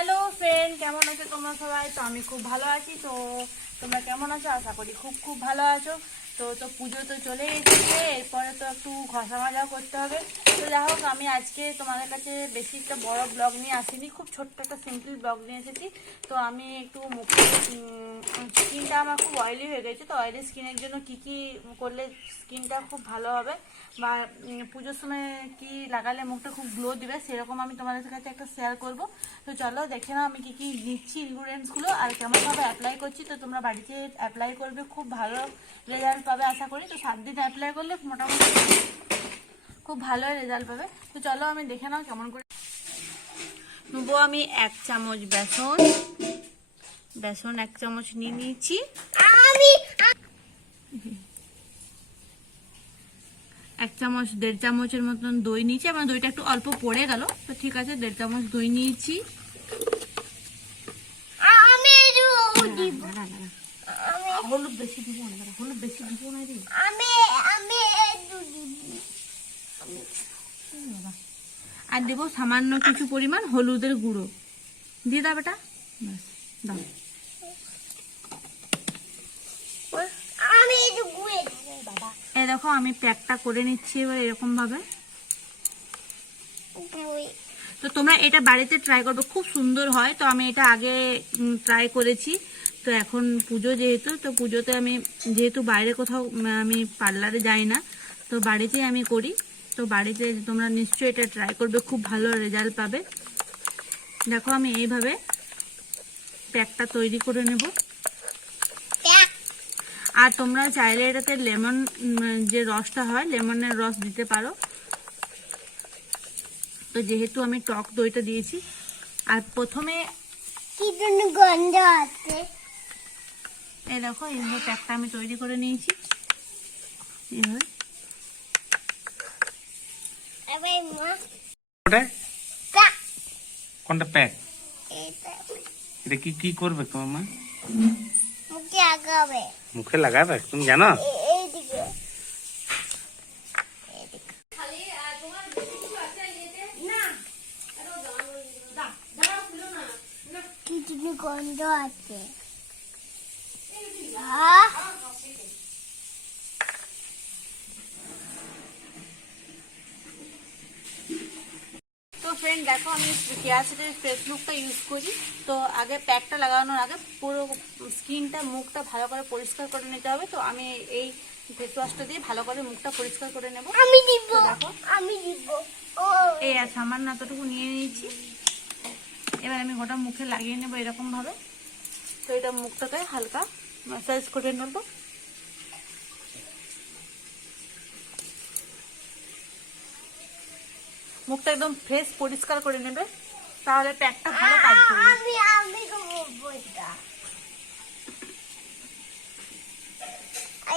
Hello friend, কেমন আছো তোমরা সবাই? তো আমি খুব ভালো আছি। তো তোমরা কেমন আছো? আশা করি খুব খুব ভালো আছো। তো তো পুজো তো চলে এসেছে, এরপরে তো একটু ঘষা মাজাও করতে হবে। তো যাই হোক, আমি আজকে তোমাদের কাছে বেশি একটা বড় ব্লগ নিয়ে আসিনি, খুব ছোট্ট একটা সিম্পল ব্লগ নিয়ে এসেছি। তো আমি একটু মুখে স্কিনটা আমার খুব অয়েলি হয়ে গেছে, তো অয়েলি স্কিনের জন্য কি কি করলে স্কিনটা খুব ভালো হবে বা পুজোর সময় কি লাগালে মুখটা খুব গ্লো দিবে, সেরকম আমি তোমাদের কাছে একটা শেয়ার করব। তো চলো দেখে নাও আমি কি কি নিচ্ছি ইনগ্রিডিয়েন্টসগুলো আর কেমনভাবে অ্যাপ্লাই করছি। তো তোমরা বাড়িতে অ্যাপ্লাই করবে, খুব ভালো রেজাল্ট পাবে আশা করি। তো 7 দিন অ্যাপ্লাই করলে মোটামুটি খুব ভালো রেজাল্ট পাবে। তো চলো আমি দেখে নাও কেমন করে নেবো। আমি 1 চামচ বেসন 1 চামচ নিয়ে নিয়েছি। আমি 1 চামচ 1.5 চামচের মতন দই নিয়েছি। আমার দইটা একটু অল্প পড়ে গেল, তো ঠিক আছে 1.5 চামচ দই নিয়েছি। হলুদ বেশি দিব না, হলুদ বেশি দিব না রে। আর দেবো সামান্য কিছু পরিমাণ হলুদের গুঁড়ো দিয়ে দাও বেটা, ব্যাস দাও। এই দেখো আমি প্যাকটা করে নিচ্ছি এবার এরকম ভাবে। তো তোমরা এটা বাড়িতে ট্রাই করবে, খুব সুন্দর হয়। তো আমি এটা আগে ট্রাই করেছি। তো এখন পুজো যেহেতু, তো পুজোতে আমি যেহেতু বাইরে কোথাও আমি পার্লারে যাই না, তো বাড়িতেই আমি করি। তো বাড়িতে তোমরা নিশ্চয়ই এটা ট্রাই করবে, খুব ভালো রেজাল্ট পাবে। দেখো আমি এইভাবে প্যাকটা তৈরি করে নেব। আর তোমরা চাইলে এটাতে লেমন যে রসটা হয়, লেমনের রস দিতে পারো। তো যেহেতু আমি টক দইটা দিয়েছি, আর প্রথমে গন্ধ আছে, এই দেখো এইভাবে প্যাকটা আমি তৈরি করে নিয়েছি। এইভাবে কোনটা প্যাক? এটা কি কি করবে তোমার মা? মুখে লাগাবে। মুখে লাগাবে? তুমি জানো? এইদিকে কিছু গন্ধ আছে। তো ফ্রেন্ড দেখো, আমি কেয়াসিটের ফেস লুকটা ইউজ করি। তো আগে প্যাকটা লাগানোর আগে পুরো স্কিনটা, মুখটা ভালো করে পরিষ্কার করে নিতে হবে। তো আমি এই ফেস ওয়াশটা দিয়ে ভালো করে মুখটা পরিষ্কার করে নেব। আমি দিব, দেখো আমি দিব। এই আর সামান্য এতটুকু নিয়ে নিয়েছি। এবার আমি গোটা মুখে লাগিয়ে নেবো এরকম ভাবে। তো এটা মুখটাকে হালকা ম্যাসাজ করে নেব। মুখটা একদম ফ্রেশ পরিষ্কার করে নেবে, তাহলে প্যাকটা ভালো কাজ করবে। আমি করব এটা।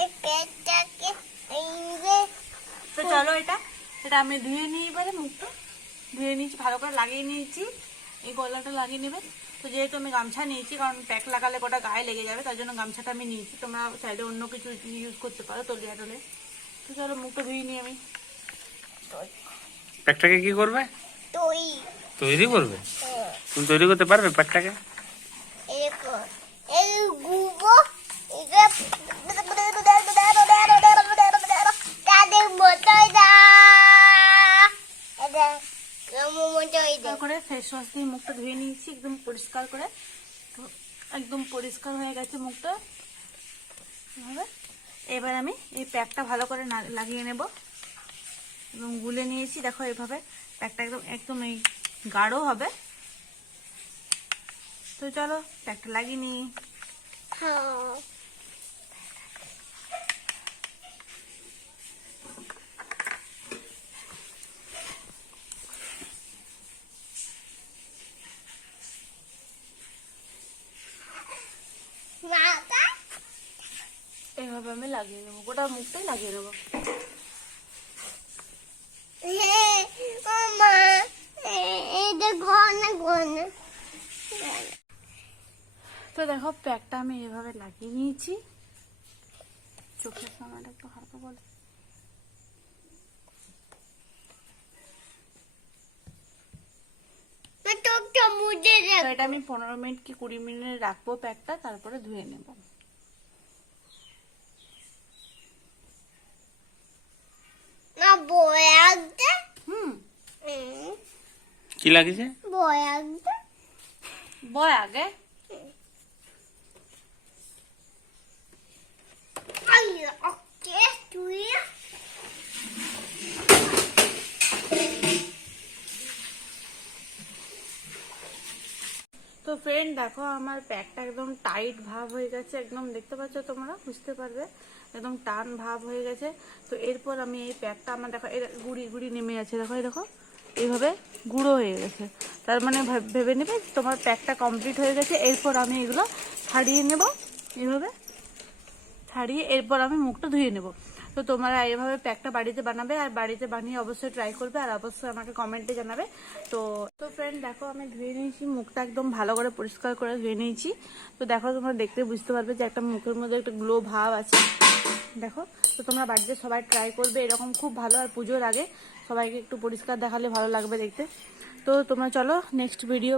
এই পেটটাকে তো চলো এটা আমি ধুয়ে নিই। এবারে মুখটা ধুয়ে নিয়েছি, ভালো করে লাগিয়ে নিয়েছি। এই গলাটা লাগিয়ে নেবে। তো যেহেতু আমি গামছা নিয়েছি, কারণ প্যাক লাগালে গোটা গায়ে লেগে যাবে, তার জন্য গামছাটা আমি নিয়েছি। তোমরা চাইলে অন্য কিছু ইউজ করতে পারো, তলিয়া টলে। তো চলো মুখটা ধুয়ে নিই আমি। প্যাকটাকে কি করবে? তৈরি করবে? হ্যাঁ। তুমি তৈরি করতে পারবে প্যাকটাকে? এই গুবো এটা তাদের মতোই দা এটা কেমন মতোই দা করে ফেস ওয়াশ দিয়ে মুখটা ধুয়ে নিয়েছি একদম পরিষ্কার করে। তো একদম পরিষ্কার হয়ে গেছে মুখটা। এবার আমি এই প্যাকটা ভালো করে লাগিয়ে নেব এবং গুলে নিয়েছি। দেখো এইভাবে প্যাকটা একদম একদম এই গাঢ় হবে। তো চলো প্যাকটা লাগিয়ে নিই। এইভাবে আমি লাগিয়ে নেবো, গোটা মুখটাই লাগিয়ে নেবো। তো দেখো প্যাকটা আমি এভাবে লাগিয়ে নিয়েছি। চোখের সামনেটা একটু হালকা বলে मैं तो मुझे তো এটা আমি 15 মিনিট কি 20 মিনিট রাখবো প্যাকটা, তারপরে ধুয়ে নেব। না বয়াগতে কি লাগছে? বয়াগতে বয় আগে আই ওকে তুই তো ফ্রেন্ড দেখো আমার প্যাকটা একদম টাইট ভাব হয়ে গেছে, একদম দেখতে পাচ্ছ তোমরা, বুঝতে পারবে একদম টান ভাব হয়ে গেছে। তো এরপর আমি এই প্যাকটা আমার দেখো এর গুড়ি গুড়ি নেমে যাচ্ছে, দেখো এই দেখো এইভাবে গুঁড়ো হয়ে গেছে, তার মানে ভেবে নেবে তোমার প্যাকটা কমপ্লিট হয়ে গেছে। এরপর আমি এগুলো ছাড়িয়ে নেব, এইভাবে ছাড়িয়ে এরপর আমি মুখটা ধুয়ে নেব। তো তোমরা এইভাবে প্যাকটা বাড়িতে বানাবে, আর বাড়িতে বানিয়ে অবশ্যই ট্রাই করবে, আর অবশ্যই আমাকে কমেন্টে জানাবে। তো তো ফ্রেন্ড দেখো আমি ধুয়ে নিয়েছি, মুখটা একদম ভালো করে পরিষ্কার করে ধুয়ে নিয়েছি। তো দেখো তোমরা দেখতে বুঝতে পারবে যে একটা মুখের মধ্যে একটা গ্লো ভাব আছে, দেখো। তো তোমরা বাড়িতে সবাই ট্রাই করবে এরকম, খুব ভালো। আর পুজোর আগে সবাইকে একটু পরিষ্কার দেখালে ভালো লাগবে দেখতে। তো তোমরা চলো নেক্সট ভিডিও